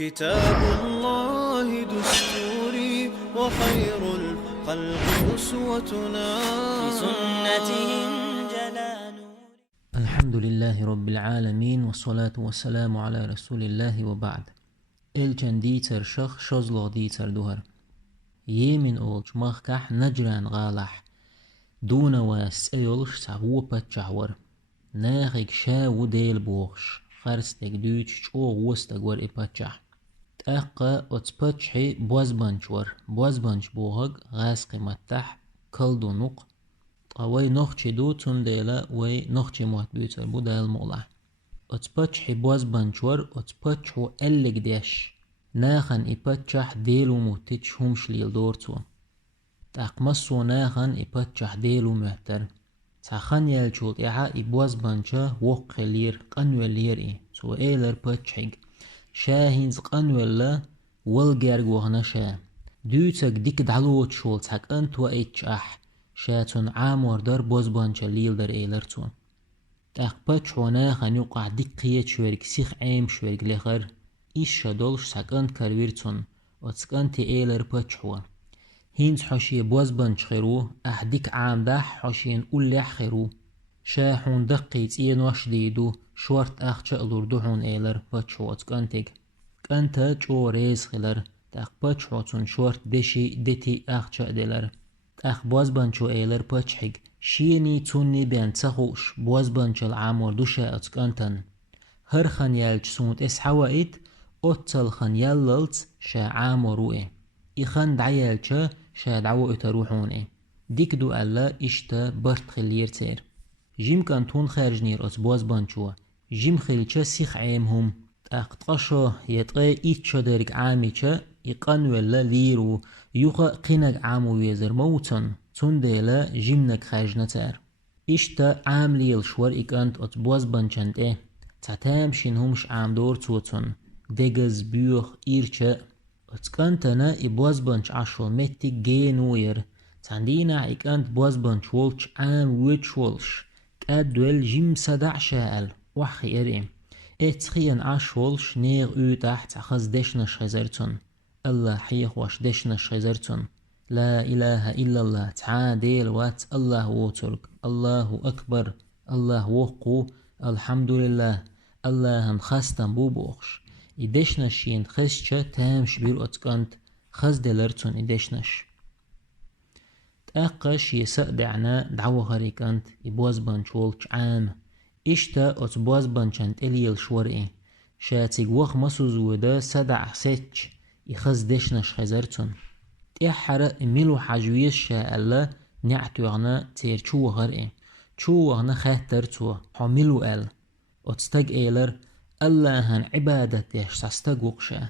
كتاب الله دستوري وخير الخلق أسوتنا بسنته جلا نور. الحمد لله رب العالمين والصلاة والسلام على رسول الله وبعد. الچن ديتر شخ شزلغ ديتر دوهر يمن أولش مخكح نجران غالح دون واس أيولش تعوو بتشعور ناغيك شا وديل بوغش خرستك دوچ چو وستك ور إبتشح تأقا أتبتشحي بوزبانشور بوزبانش بوغق غاس قيمتح كالدو نق طوي نخشي دو تنديلا وي نخشي موات بيوتر بودال مولح أتبتشحي بوزبانشور أتبتشحو ألق ديش ناخن إبتشح ديلو موتيش همش ليل دورتو تأقمسو ناخن إبتشح ديلو مهتر تخن يلجول إعا إبوزبانشا وقلير قنولير سو إيلر بتشحيق شاهينز قنولا والجارج وغنا شا دوتك ديك دعلوت شول تحك أنت وإتش شاتون عامور در بوزبانشا ليل در إيلرتو تأقبتشو ناخن يوقع ديك قيت شويرك سيخ عيم شويرك لغر إيش شادولش تحك أنت كارويرتون وتسكنت إيلر بتشحو هينز حشي بوزبانش خيرو ديك عام داح حشين أوليح خيرو شاحون دقيت إين واش ديدو شورت شألور دوحون إيلر بتشحو تسكنتك كانتا جو ريز خيلر تأقبتشو تون شورت دشي دتي شأدلر بوزبانشو إيلر بتشحيق شيني توني بين تسخوش بوزبانش العامور دوشا أتسكنتن هر خان يالج سونت إسحوائيت أتل خان ياللت شا عامورو إخان دعيالجا شا دعو إتروحون ديك دو ألا إشتا برت خلير تير جيم كانتون خارجنير أت بوزبانشو جيم خلچا سيخ عيمهم تأقطقشو يتغي إيتشا دارك عاميشا إقان ولا ليرو يوغا قينك عامو ويزر موتن تنديلا جيمنك خارجنتار إشتا عام ليل شور إقانت أت بوزبانشانت تعتام شينهمش عام دور توتن ديگز بيوخ إيرشا أتكانتنا إبوزبانش عشو متي جينوير تاندينا إقانت بوزبانش ولش عام ويتش ولش كادوال جيم سدع شاال وحي إريم اتخيان عشولش نيغ تحت خز دشنش خزرتن الله حيخ واش دشنش خزرتن لا إله إلا الله تعادل وات الله وترك الله أكبر الله وقو الحمد لله الله خستن بوبوخش إدشنش ين خسچا تامش بير أتكانت خز دلرتن إدشنش تأقش يسأدعنا دعوة غريكانت إبوزبانش ولش عام إشتا أتبوزبانشانت إليل شورئي شاتيق وخ مسوزودا سدع ستش يخز دشنش خزرتن تيحرا ميلو حجويش شا ألا نعتوغنا تير چو غرئي چو خاترتو حميلو أل أتستاق إيلر ألا هن عبادت يش تستاق وقشا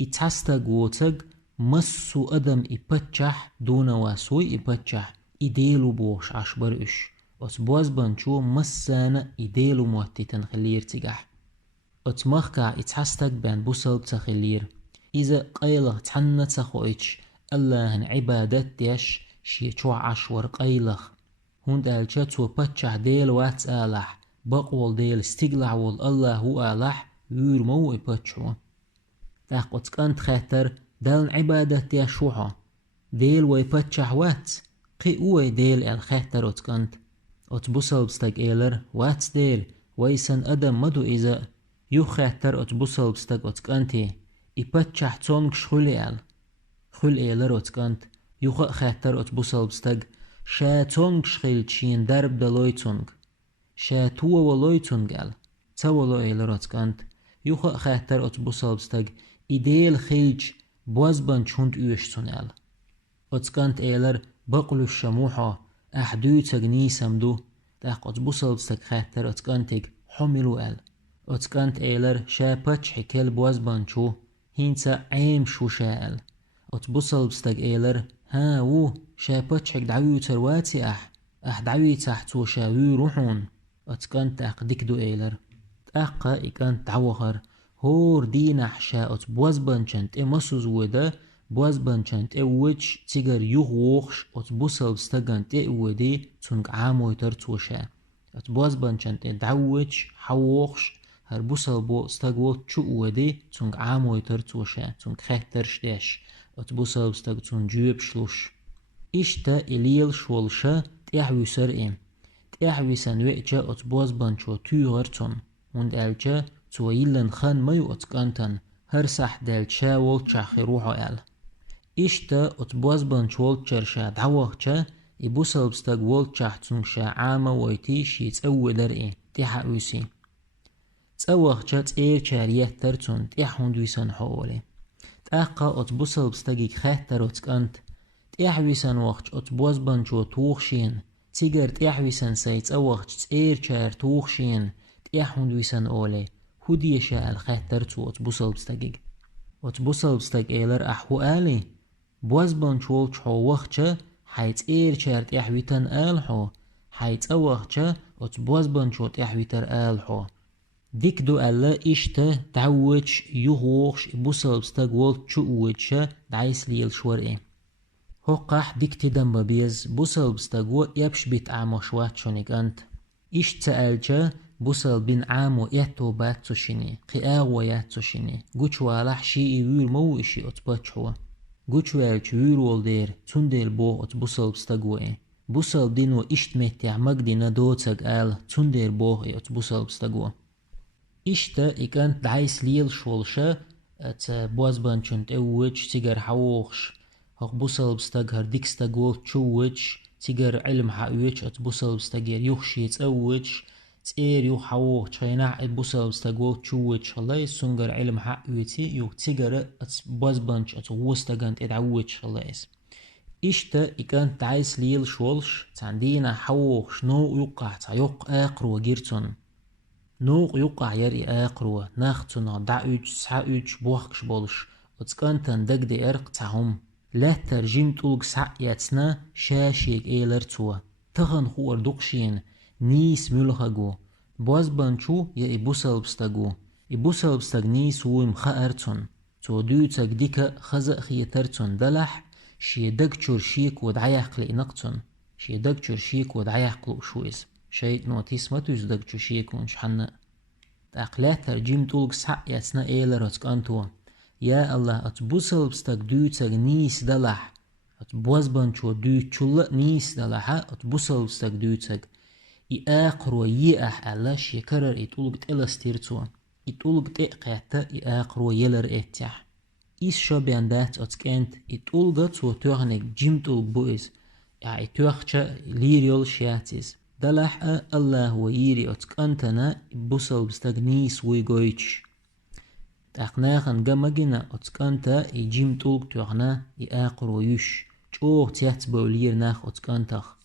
إتستاق وتاق مسو أدم إبتشح دون واسوي إبتشح إديلو بوش عشبر إش أتبوزبانشو مسانا إديلو موتيتن خلير تيجح أتمخكع إتحستك بان بوصل تخلير إذا قيلغ تحنة تخويتش الله هن عبادت ديش شي چو عشور قيلغ هند ألشاتو بتشح ديل واتس آلح بقول ديل استقلع وال الله هو آلح يرمو إبتشو تاق أتكانت خاتر دالن عبادت ديشوحا ديل ويبتشح وات قيقوي ديل الخاتر أتكانت أتبوصل بستاق إيلر واتس ديل ويسن أدم مدو إذا يخاتر أتبوصل بستاق أتكانتي إبتشح تونكش خل إيلر أتكانت يخ خاتر أتبوصل بستاق شا تونكش خيلتشين درب دلوي تونك شا توا ولوي تونجال تولو إيلر أتكانت يخ خاتر أتبوصل بستاق إديل خيلج بوزبان چوند إيوش تونال أتكانت إيلر بقلو الشموحة أحدوتك نيسمدو تاق أتبوصل بستاق خاتر أتكانتك حملو أل أتكانت إيلر شا باتش حكال بوزبان چو هينسا عيم شو شاال أتبوصل بستاق إيلر ها وو شا باتش حك دعويو ترواتي دعوي تحتو شاوي روحون أتكانت تاق ديكدو إيلر تاقا إكانت دعوغر هور دينح شا أتبوزبانشانت مسوز ودا بوزبانشانت ويتش تيجر يغوخش أتبوصل بستاقانت ودي تونك عامو يترتوشا أتبوزبانشانت دعويتش حووخش هر بوسل بو استقوت شو ودي تونك عامو يترتوشا تونك خيترشداش ات بوسل استق تون جيب شلوش إشتا إليل شولشا تيحوي سرئم تيحوي سنوئجا ات بوزبانشو تيغرتون وند ألجا تويلن خان ميو اتقانتن هر سح دالشا والشاخي روحو أل إشتا ات بوزبانش والشرشا دعوغشا يبوسل بستق والشاح تونشا عاما ويتيش يتسوي درئي تيحويسي تسوغشا تير شاريات ترتون تيحوندويسان حوالي تاقا ات بوسل بستقيك خاتر اتقانت تيحويسان وقت ات بوزبانشو توخشين تيجر تيحويسان سايت اوغش تير شار توخشين تيحوندويسان أولي هودي شاء الخاتر تو ات بوسل بستقيق ات بوسل بستق ايلر احو آلي بوزبانشو تشحو وقتشا حيت اير شار تيحويتان آلحو حيت اوغشا ات بوزبانشو تيحويتر آلحو ديك دو ألا إشتا تعوش يهوغش بوسل بستق والت شووشا دعيس ليل شورئي هقاح ديك تدم ببيز بوسل بستقو يبش بيت عامو شوات شونيك أنت إش تسألجا بوسل بين عامو ياتو باتو شيني قياغو ياتو شيني قوش والح شيئي وير مو إشي أتباتشوا قوش والش وير والدير تنديل بو أتبوسل بستقو بوسل دينو إشت ميتيع مقدينا دوتاق آل تنديل بو أتبوسل بستقو إشتا إكانت دعيس ليل شولشا ات بوزبانشون تأوج تيجر حووغش هق بوسل بستق هر ديك ستقول تشوج تيجر علم حقويش ات بوسل بستقير يوخشي تأوج تير يوخ حووغ تشيناع بوسل بستقول تشوج الله يسونجر علم حقويتي يوخ تيجر ات بوزبانش ات وستقانت ادعوج الله يس إشتا إكانت دعيس ليل شولش تعندينا حووغش نو يوقع تعيق آقر وجيرتون نوق يقع يري آقروا ناختنا دعوج سعوج بوحكش بولش وتسكانتن دق دي ارق تعهم لا ترجم تلق سعياتنا شاشيك ايلرتوا تغن خوار دقشين نيس ملغاقو بوزبانشو يا إبوسل بستقو إبوسل بستق نيس ويم خأرتون تو دوتك ديكا خزق خيترتون دلح شي دقشور شيك ودعيق لإنقتون شي دقشور شيك ودعيق لأشويز شيء نوتيس ما توز دقشو شيك ونشحنا تأقلات ترجم تلق سعياتنا ايلرتك أنتوا يا الله اتبوسل بستق دوتك نيس دلح اتبوزبانشو دوتشل نيس دلحا اتبوسل بستق دوتك إآقرو يأح ألاش يكرر إتولق تلستيرتوا إتولق تأقاتا إآقرو يلر إتيح إيس شابيان دات أتكنت إتولق تو تغنك جيمتولق بوئز إتوخشا ليريول شياتيز دلح الله ويري أتكنتنا بوسل بستق نيس ويغويتش تأقناخن جمجنا أتكنتا يجيم تولق تغنا يآقرو يش جوغ تيات بولير ناخ أتكنتخ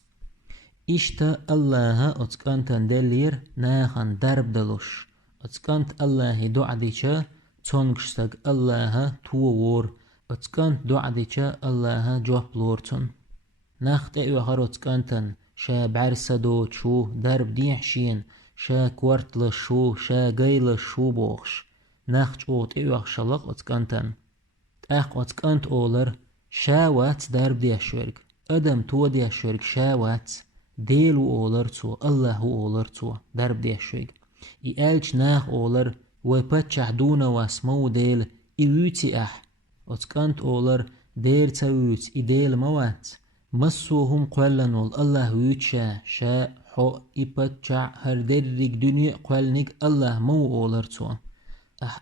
إشتا الله أتكنتن دلير ناخن درب دلوش أتكنت الله دعديشا تونغشتك الله توور أتكنت دعديشا الله جوبلورتون ناخت إيوهر أتكنتن شا بعرسة دوتشو درب ديحشين شا كوارتلشو شا قيلشو بوغش ناخت أوت إيوه شلق أتكنتن تأق أتكنت أولر شاوات درب ديشورك أدم تو ديشورك شاوات ديلو أولرتو الله أولرتو درب ديشورك إيالج ناخ أولر ويبتشح دونا واسمو ديل إيوتي أح أتكنت أولر دير تاويت إديل موات مسوهم قولن والله ويتشا شا حو إبتشع هر درق دنيا قولنك الله مو أولرتو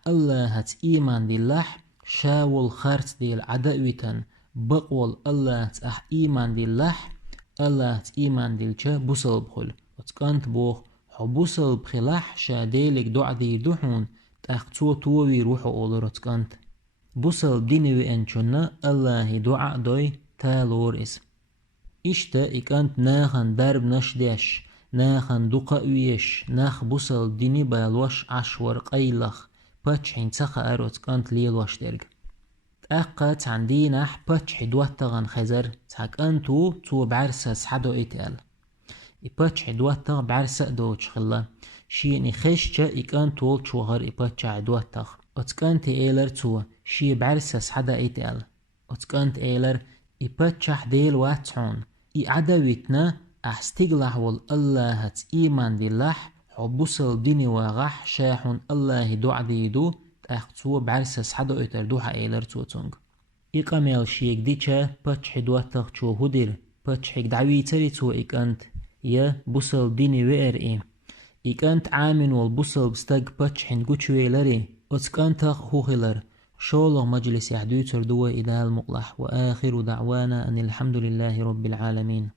الله هت إيمان دي لح شاول خارت دي العداويتن بقول الله تأح إيمان دي لح الله هت إيمان دي الجا بوصل بخل وتكانت بوخ حو بوصل بخلح شا ديلك دع دي دوحون تأخ تووي روحو أولر تكانت بوصل بدينوي أنشونا الله دعا دوي تالور إس إشتا إكانت ناخن درب نشداش ناخن دقا ويش ناخ بوصل ديني بالوش عشور قيلخ باتشحين تسخا أروت كانت ليل واشترق تأقت عندي نح باتشح دواتغن خزر تحك أنتو تو بعرسة سحدو إتقال باتشح دواتغ بعرسة دوش خلا شيني خشجة إكان طول شوغر باتشح دواتغ أتكانت إيلر تو شي بعرسة سحدا إتقال أتكانت إيلر باتشح ديل واتحون عدويتنا أحستقلح والله هت إيمان دي لح عبوسل ديني وغح شاحن الله دعا ديدو تأخذوا بعرسس حدا يتردوها إيلر توتونغ إقامل شيك ديشا باتش حدواتك شو هدير باتش حك دعوي تريتو إكانت يا بوسل ديني وير إيه إكانت عامن والبوسل بستاق باتش حن قوشوي لري أتكانتك خوخلر شولغ مجلس يحدو تردوه إلى المقلح وآخر دعوانا أن الحمد لله رب العالمين.